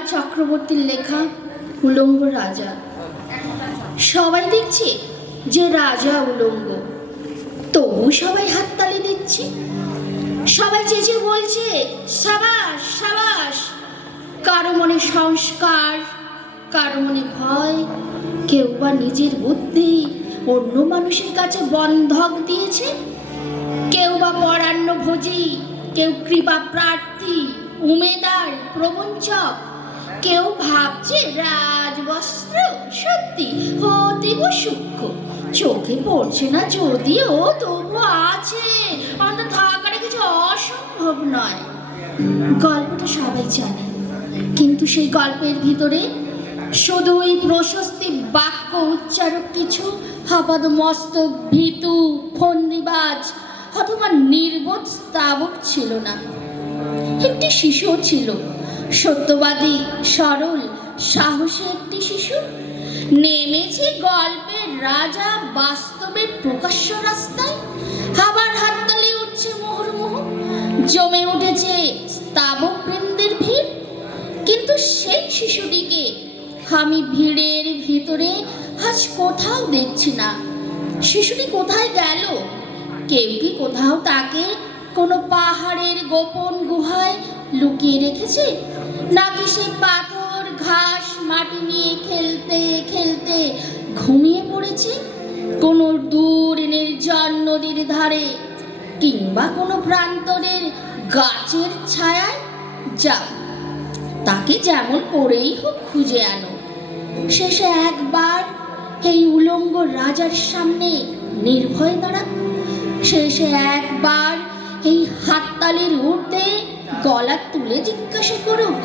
রবীন্দ্রনাথ চক্রবর্তীর লেখা উলঙ্গ রাজা। সবাই দেখছে যে রাজা উলঙ্গ, তবু সবাই হাততালি দিচ্ছে, সবাই চেঁচে বলছে সাবাস সাবাস। কারো মনে সংস্কার, কারো মনে ভয়, কেউ বা নিজের বুদ্ধি অন্য মানুষের কাছে বন্ধক দিয়েছে, কেউ বা পরান্নভোজী, কেউ কৃপা প্রার্থী, উমেদার, প্রবঞ্চক, কেউ ভাবছে রাজবস্ত্র সত্যি অতীব সূক্ষ্ম, চোখে পড়ছে না যদিও তবু আছে, অন্তত থাকাটা কিছু অসম্ভব নয়। গল্পটা সবাই জানে, কিন্তু সেই গল্পের ভিতরে শুধুই প্রশস্তি বাক্য উচ্চারক কিছু হাপাদ মস্তক ভীতু ফন্দিবাজ অথবা নির্বোধ স্থাবক ছিল না। একটি শিশুও ছিল, সত্যবাদী, সরল, সাহসী একটি শিশু। নেমেছে গল্পের রাজা বাস্তবের প্রকাশ্য রাস্তায়, আবার হাততালি উঠছে মুহুর্মুহু, জমে উঠেছে স্থাবক বৃন্দের ভিড়। কিন্তু সেই শিশুটিকে আমি ভিড়ের ভিতরে আজ কোথাও দেখছি না। শিশুটি কোথায় গেল? কেউ কি কোথাও তাকে কোনো পাহাড়ের গোপন গুহায় লুকিয়ে রেখেছে, নাকি সে পাথর ঘাস মাটি নিয়ে খেলতে খেলতে ঘুমিয়ে পড়েছে কোনো দূর নির্জন নদীর ধারে, কিংবা কোনো প্রান্তরের গাছের ছায়ায়? যাও, তাকে যেমন করেই হোক খুঁজে আনো। শেষে একবার এই উলঙ্গ রাজার সামনে নির্ভয় দাঁড়া, শেষে একবার এই হাততালির ঊর্ধ্বে গলা তুলে জিজ্ঞাসা করুক,